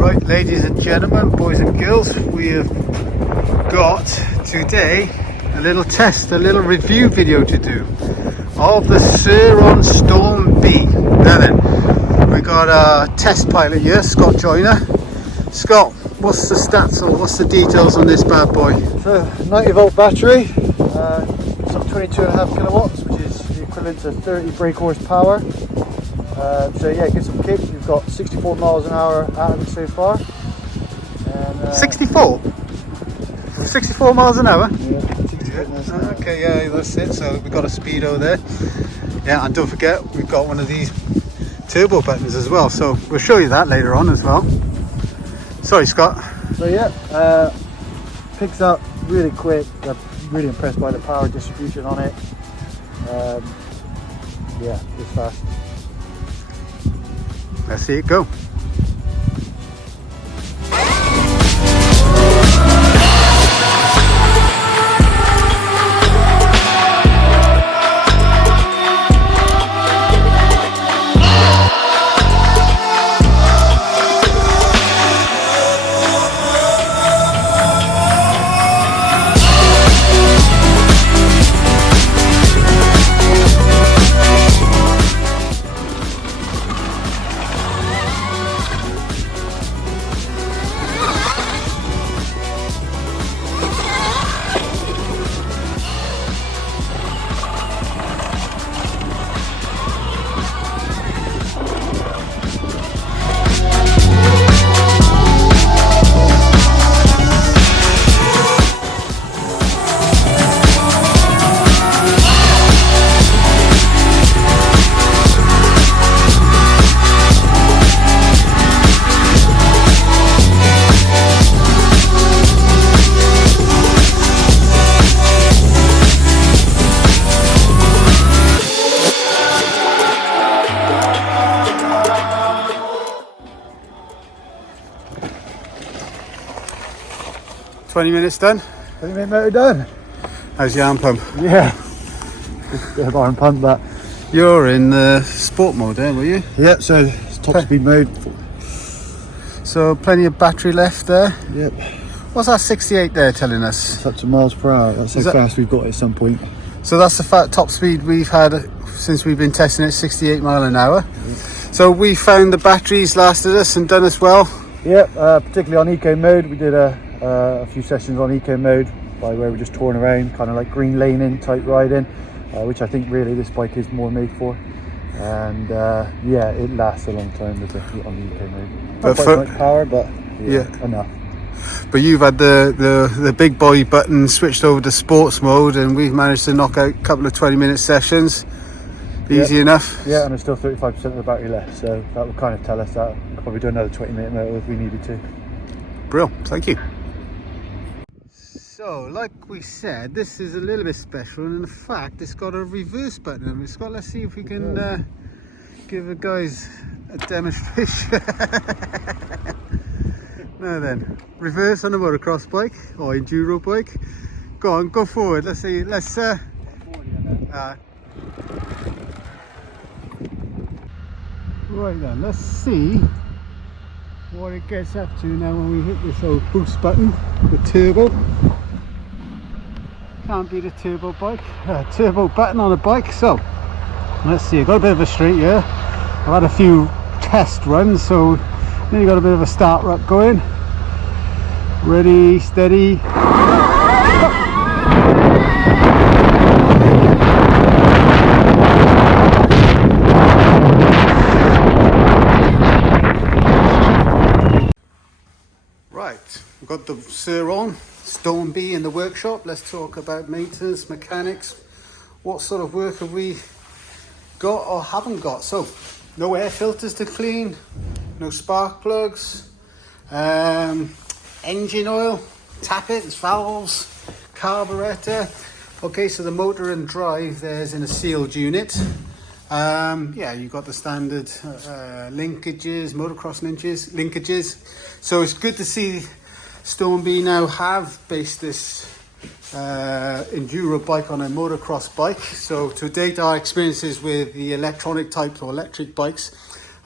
Right, ladies and gentlemen, boys and girls, we have got today a little test, a little review video to do of the Surron Storm Bee. Now then, we got a test pilot here, Scott Joyner. Scott, what's the stats or what's the details on this bad boy? It's a 90 volt battery, some 22.5 kilowatts, which is the equivalent to 30 brake horsepower. So yeah, give some kick. We've got 64 miles an hour out of it so far. And, 64? 64 miles an hour? Yeah, 64 miles an hour. Okay, yeah, that's it. So we've got a speedo there. Yeah, and don't forget, we've got one of these turbo buttons as well. So we'll show you that later on as well. Sorry, Scott. So yeah, picks up really quick. I'm really impressed by the power distribution on it. Yeah, it's fast. Let's see it go. $20 done. 20-minute motor done. How's your arm pump? Yeah, just a bit of iron pump that. You're in the sport mode there, were you? Yeah, so it's top speed mode. So plenty of battery left there. Yep. What's that 68 there telling us? It's up to miles per hour. That's how fast we've got it at some point. So that's the top speed we've had since we've been testing it, 68 mile an hour. Yep. So we found the batteries lasted us and done us well. Yep, particularly on eco mode. We did a few sessions on eco mode by where we're just touring around, kind of like green laning type riding, which I think really this bike is more made for. And yeah, it lasts a long time with on the eco mode. Not quite much power, but yeah, enough. But you've had the big boy button switched over to sports mode, and we've managed to knock out a couple of 20-minute sessions. Easy enough. Yeah, and there's still 35% of the battery left, so that would kind of tell us that we could probably do another 20-minute motor if we needed to. Brilliant, thank you. So, like we said, this is a little bit special, and in fact, it's got a reverse button. And Scott, let's see if we can give the guys a demonstration. Now then, reverse on a motocross bike or enduro bike. Go on, go forward. Let's see. Let's. Right then, let's see what it gets up to now when we hit this old boost button, the turbo. Can't beat a turbo button on a bike. So let's see, I've got a bit of a straight here. I've had a few test runs, so nearly got a bit of a start rut going. Ready, steady. Right, we've got the Surron Storm Bee in the workshop. Let's talk about maintenance, mechanics. What sort of work have we got or haven't got? So, no air filters to clean, no spark plugs, engine oil, tappets, valves, carburetor. Okay, so the motor and drive there's in a sealed unit. Yeah, you've got the standard linkages, motocross linkages. So it's good to see Storm Bee now have based this enduro bike on a motocross bike. So to date, our experiences with the electronic types or electric bikes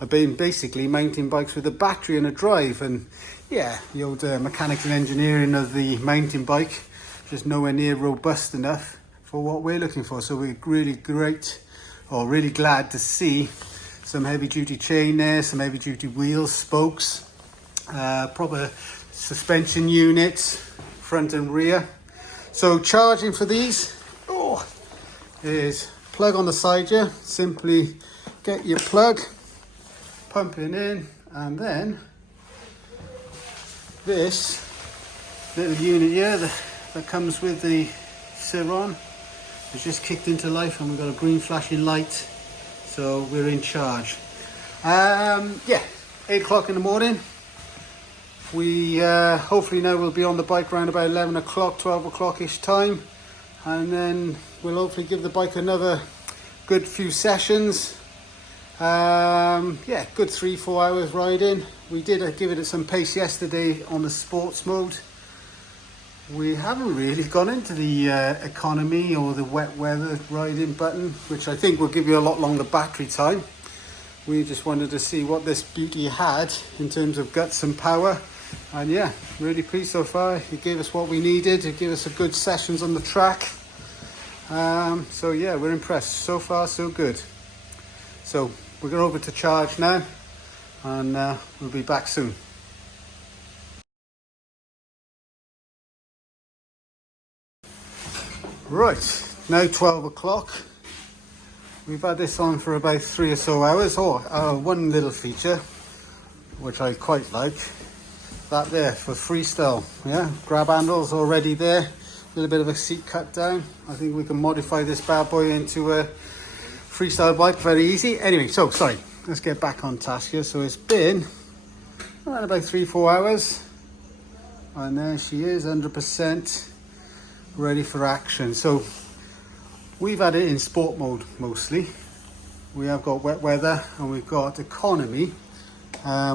have been basically mountain bikes with a battery and a drive. And yeah, the old mechanical engineering of the mountain bike just nowhere near robust enough for what we're looking for. So we're really glad to see some heavy duty chain there, some heavy duty wheels, spokes, proper suspension units, front and rear. So charging for these is plug on the side here. Simply get your plug, pump it in, and then this little unit here that comes with the Sur Ron has just kicked into life, and we've got a green flashing light, so we're in charge. Yeah, 8 o'clock in the morning. We hopefully now we'll be on the bike around about 11 o'clock, 12 o'clock ish time, and then we'll hopefully give the bike another good few sessions. Yeah, good 3-4 hours riding. We did give it some pace yesterday on the sports mode. We haven't really gone into the economy or the wet weather riding button, which I think will give you a lot longer battery time. We just wanted to see what this beauty had in terms of guts and power. And yeah, really pleased so far. It gave us what we needed. It gave us a good sessions on the track. So yeah, we're impressed. So far, so good. So we're going over to charge now, and we'll be back soon. Right, now 12 o'clock. We've had this on for about 3 or so hours. One little feature, which I quite like. That there for freestyle. Yeah, grab handles already there. A little bit of a seat cut down. I think we can modify this bad boy into a freestyle bike very easy. Anyway, so sorry, let's get back on task here. So it's been around about 3-4 hours, and there she is, 100% ready for action. So we've had it in sport mode mostly. We have got wet weather and we've got economy.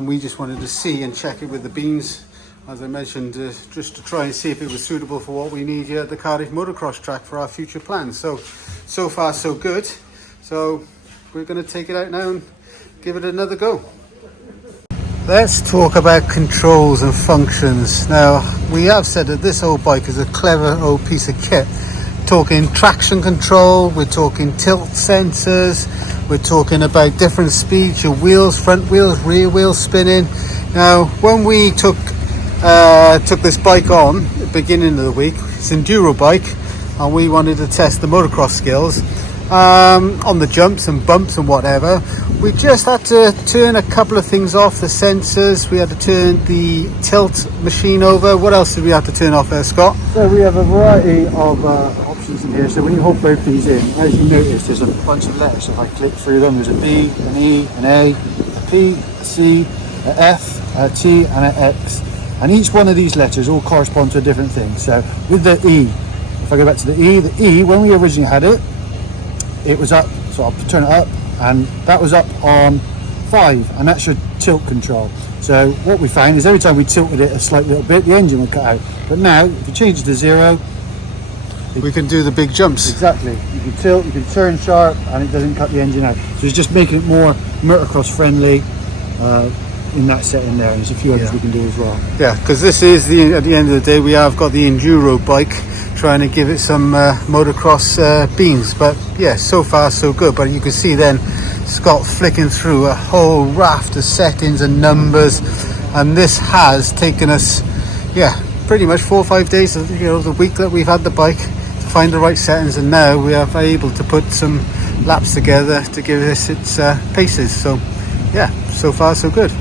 We just wanted to see and check it with the beams, as I mentioned, just to try and see if it was suitable for what we need here at the Cardiff Motocross Track for our future plans. So far so good. So we're going to take it out now and give it another go. Let's talk about controls and functions. Now, we have said that this old bike is a clever old piece of kit. Talking traction control, we're talking tilt sensors, we're talking about different speeds, your wheels, front wheels, rear wheels spinning. Now, when we took this bike on at the beginning of the week, it's an enduro bike, and we wanted to test the motocross skills on the jumps and bumps and whatever. We just had to turn a couple of things off, the sensors. We had to turn the tilt machine over. What else did we have to turn off there, Scott? So we have a variety of options in here. So when you hold both these in, as you notice, there's a bunch of letters. So if I click through them, there's a B, an E, an A, a P, a C, a F, a T and an X. And each one of these letters all correspond to a different thing. So with the E, if I go back to the E, when we originally had it, it was up, so I'll turn it up, and that was up on 5, and that's your tilt control. So what we found is every time we tilted it a slight little bit, the engine would cut out. But now, if you change it to 0, we can do the big jumps. Exactly. You can tilt, you can turn sharp, and it doesn't cut the engine out. So it's just making it more motocross friendly in that setting there. And there's a few others we can do as well. Yeah, because this is at the end of the day, we have got the enduro bike, trying to give it some motocross beams. But yeah, so far so good. But you can see then Scott flicking through a whole raft of settings and numbers, and this has taken us pretty much 4 or 5 days of the week that we've had the bike to find the right settings, and now we are able to put some laps together to give this its paces. So yeah, so far so good.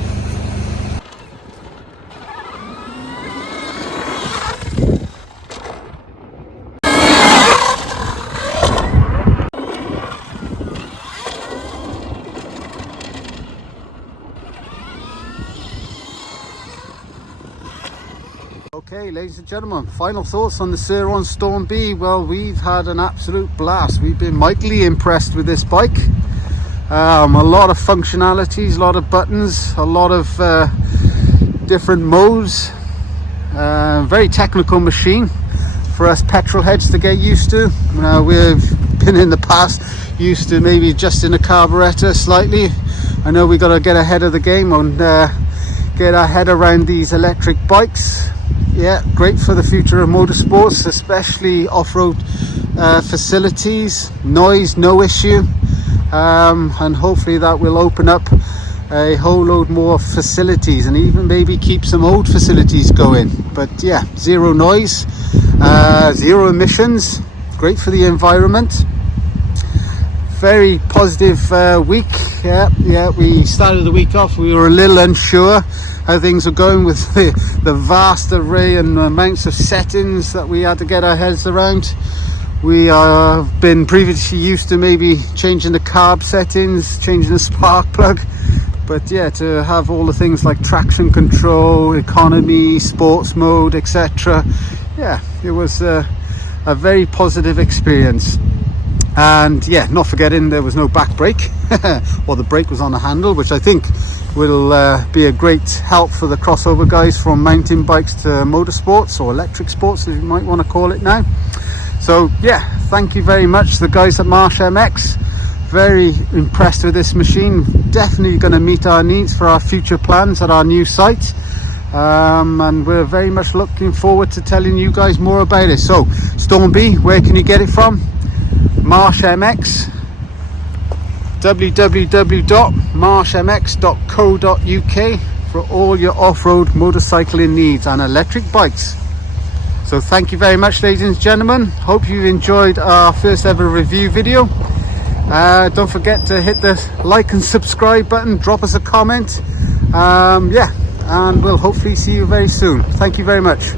Okay, ladies and gentlemen, final thoughts on the Sur Ron Storm Bee. Well, we've had an absolute blast. We've been mightily impressed with this bike. A lot of functionalities, a lot of buttons, a lot of different modes. Very technical machine for us petrol heads to get used to. Now, we've been in the past used to maybe adjusting the carburetor slightly, I know we got to get ahead of the game and get our head around these electric bikes. Yeah, great for the future of motorsports, especially off-road facilities. Noise, no issue, and hopefully that will open up a whole load more facilities and even maybe keep some old facilities going. But yeah, zero noise, zero emissions, great for the environment. Very positive week. Yeah, we started the week off, we were a little unsure how things were going with the vast array and amounts of settings that we had to get our heads around. We have been previously used to maybe changing the carb settings, changing the spark plug, but yeah, to have all the things like traction control, economy, sports mode, etc. Yeah, it was a very positive experience. And yeah, not forgetting there was no back brake, or the brake was on the handle, which I think will be a great help for the crossover guys from mountain bikes to motorsports, or electric sports as you might want to call it now. So yeah, thank you very much, the guys at Marsh MX. Very impressed with this machine. Definitely going to meet our needs for our future plans at our new site. And we're very much looking forward to telling you guys more about it. So Storm Bee, where can you get it from? Marsh MX, www.marshmx.co.uk for all your off-road motorcycling needs and electric bikes. So thank you very much, ladies and gentlemen. Hope you've enjoyed our first ever review video. Don't forget to hit the like and subscribe button, drop us a comment. Yeah, and we'll hopefully see you very soon. Thank you very much.